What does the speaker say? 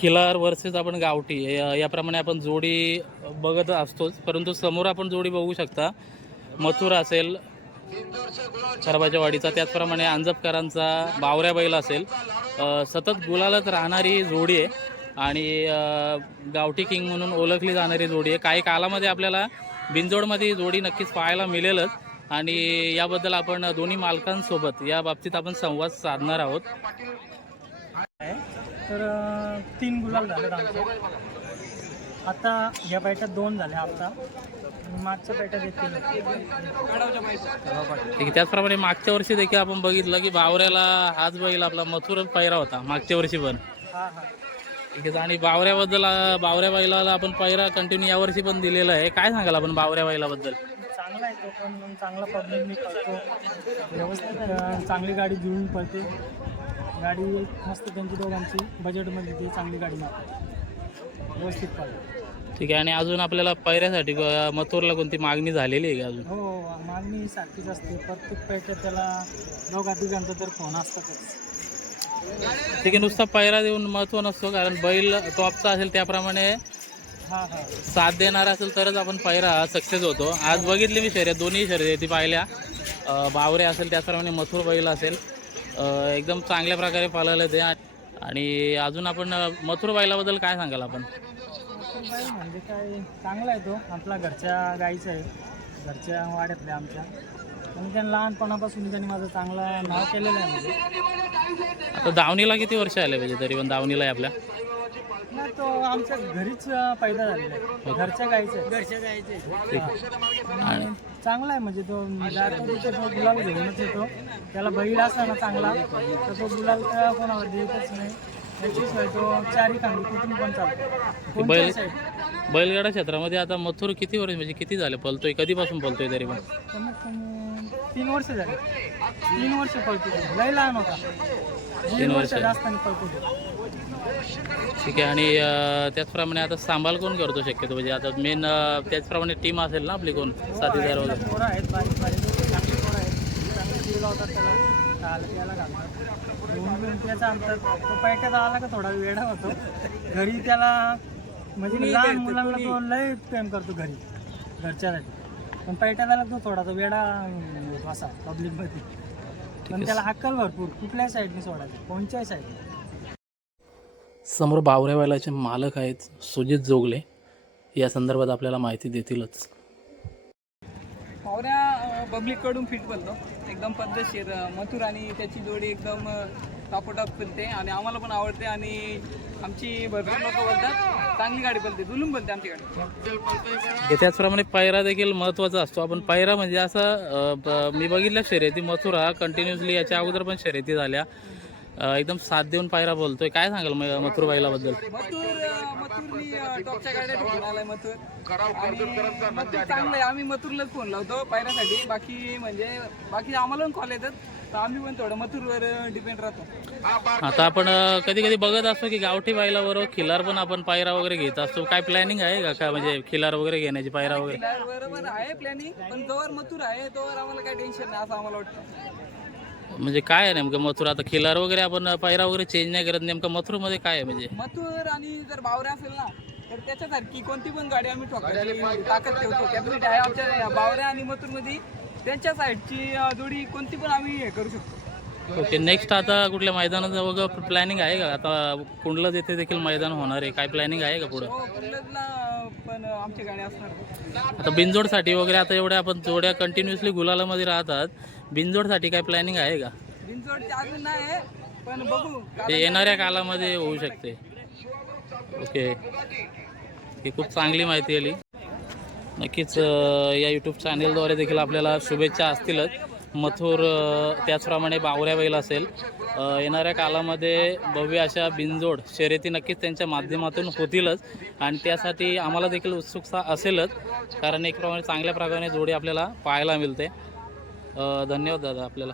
खिलार versus आपण गावठी याप्रमाणे आपण जोडी बघत असतोच. परंतु समोर आपण जोडी बघू शकता. मथुर असेल खरबाच्या वाडीचा. त्याचप्रमाणे अंजपकरांचा बावऱ्या बैल असेल. सतत गुलालत राहणारी जोडी आहे. आणि गावठी किंग म्हणून ओळखली जाणारी जोडी आहे. काही कालामध्ये आपल्याला बिंजोडमध्ये जोडी नक्कीच पाहायला मिळेलच. आणि याबद्दल आपण दोन्ही मालकांसोबत या बाबतीत आपण संवाद साधणार आहोत. तर तीन गुलाल आमचे. आता या पायट्यात दोन झाले आता मागच्या त्याचप्रमाणे मागच्या वर्षी देखील आपण बघितलं की बावऱ्याला हाच बैल आपला मथुर पैरा होता मागच्या वर्षी पण. हा हा. ठीक आहे आणि बावऱ्याबद्दल बावऱ्या बैलाला आपण पैरा कंटिन्यू यावर्षी पण दिलेला आहे. काय सांगाल आपण बावऱ्या बैलाबद्दल? चांगला आहे तो पण चांगला व्यवस्थित अं, चांगली गाडी जुळून पळते. गाडी मस्त त्यांची दोघांची. बजेटमध्ये ती चांगली गाडी मारते. व्यवस्थित पळते ठीक आहे आणि अजून आपल्याला पैऱ्यासाठी अं, मथुरला कोणती मागणी झालेली आहे का अजून? हो मागणी सारखीच असते. प्रत्येक पैट्यात त्याला दोघा तिघांचा तर फोन असतातच. ठीक आहे नुसता पैरा देऊन महत्त्व नसतो कारण बैल टॉपचा असेल त्याप्रमाणे हा हा. साथ देणार असेल तरच आपण पैरा सक्सेस होतो. आज बघितली मी शर्यत दोन्ही शर्यती पाहिल्या. अं, बावरे असेल त्याचप्रमाणे मथुर बैल असेल. एकदम चांगल्या प्रकारे पाळलं ते आणि अजून आपण मथुर बैलाबद्दल काय सांगाल आपण? बैल म्हणजे काय चांगला आहे तो. आपला घरच्या गाईचा आहे. घरच्या वाड्यातल्या आमच्या. आणि त्यांनी लहानपणापासून त्यांनी माझं चांगलं नाव केलेलं आहे म्हणजे. आता दावणीला किती वर्ष आले पाहिजे तरी पण दावणीला आहे आपल्या? नाही तो आमच्या घरीच पैदा झालेला आहे. घरच्या गाईचा आहे. घरच्या गाईचे आहे. आणि चांगला आहे म्हणजे तो तो गुलाल घेऊनच येतो. त्याला बैल असला ना चांगला तर तो गुलाल त्या कोणावर देतच नाही. त्याच्याशिवाय तो चारी खांदी कुठून पण चालतो. बैल कोणत्याही side. बैलगाडा क्षेत्रामध्ये आता मथुर किती वर्ष म्हणजे किती झाले? पलतोय कधीपासून पलतोय तरी पण? कमीत कमी तीन वर्ष झाले. तीन वर्ष पळतो तो. लय लहान होता. तीन वर्ष वर्ष. जास्त पळतो तो. ठीक आहे. आणि अं, त्याचप्रमाणे आता सांभाळ कोण करतो शक्यतो? म्हणजे आता मेन त्याचप्रमाणे टीम असेल ना आपली कोण? साथीदार वगैरे? पोरं आहेत बारीक बारीक. चांगली पोरं आहेत. चांगली जीव लावतात त्याला. खायला प्यायला घालतात. दोन मिनिटाचा अंतर. तो पैट्यात आला का थोडा वेडा होतो. घरी त्याला म्हणजे लहान मुलांना तो लय प्रेम करतो घरी घरच्यासाठी. पण पैट्यात आला तो थोडासा वेडा असा पब्लिकमध्ये पण त्याला हक्कल भरपूर कुठल्याही साईडने सोडायचं कोणत्याही साईडने. समोर बावऱ्यावाल्याचे मालक आहेत सुजित जोगले. या संदर्भात आपल्याला माहिती देतीलच. पावऱ्या पब्लिककडून फिट बोलतो एकदम पद्धतशीर मथुर आणि त्याची जोडी एकदम टापोटाप फिरते आणि आम्हाला पण आवडते आणि आमची भरपूर लोक बोलतात. चांगली गाडी बोलते जुलूम बोलते आमची गाडी त्याचप्रमाणे पायरा देखील महत्त्वाचा असतो. आपण पायरा म्हणजे असं मी बघितल्या शर्यती मथुरा कंटिन्युअसली याच्या अगोदर पण शर्यती झाल्या. एकदम साथ देऊन पायरा बोलतोय. काय सांगाल म- मथुर बाईलाबद्दल? मथुर अ, मथुरनी अ, टॉपच्या गाड्या ठोकून आलाय मथुर. आणि मथुर चांगलं आहे. आम्ही मथुरलाच फोन लावतो पायऱ्यासाठी. बाकी म्हणजे बाकी आम्हाला पण कॉल येतात. तर आम्ही पण थोडं मथुरवर डिपेंड राहतो. आता आपण कधी कधी बघत असतो की गावठी बाईला बरोबर खिलार पण आपण पायरा वगैरे घेत असतो. काय प्लॅनिंग आहे का? काय म्हणजे खिलार वगैरे घेण्याची पायरा वगैरे? बरोबर आहे प्लॅनिंग पण जोवर मथुर आहे तोवर आम्हाला काही टेन्शन नाही असं आम्हाला वाटतं. म्हणजे काय आहे नेमकं मथुर? आता खिलार वगैरे आपण पायरा वगैरे चेंज नाही करत. नेमकं मथुरमध्ये काय आहे म्हणजे? मथुर आणि जर बावरे असेल ना तर त्याच्यासारखी कोणती पण गाडी आम्ही ठोकायची ताकद ठेवतो. कॅपॅसिटी आहे आमच्या बावऱ्या आणि मथुरमध्ये त्यांच्या साईडची जोडी कोणती पण आम्ही हे करू शकतो. ओके नेक्स्ट आता कुठल्या मैदानाचं वगैरे प्लॅनिंग आहे का? आता कुंडला येथे देखील मैदान होणार आहे. काय प्लॅनिंग आहे का पुढं? हो कुर्ल्यातला पण आमची गाडी असणार. आता बिनजोडसाठी वगैरे आता एवढ्या आपण जोड्या कंटिन्युअसली गुलालामध्ये राहतात. बिनजोडसाठी काय प्लॅनिंग आहे का? बिनचोडची अजून नाही पण बघू. ते येणाऱ्या कालामध्ये होऊ शकते. ओके. ही खूप चांगली माहिती आली. नक्कीच या यूट्यूब चॅनेलद्वारे देखील आपल्याला शुभेच्छा असतीलच. मथुर त्याचप्रमाणे बावऱ्या बैल असेल. येणाऱ्या कालामध्ये भव्य अशा बिनजोड शर्यती नक्कीच त्यांच्या माध्यमातून होतीलच. आणि त्यासाठी आम्हाला देखील उत्सुकता असेलच. कारण एक प्रमाणे चांगल्या प्रकारे जोडी आपल्याला पाहायला मिळते. धन्यवाद दादा आपल्याला.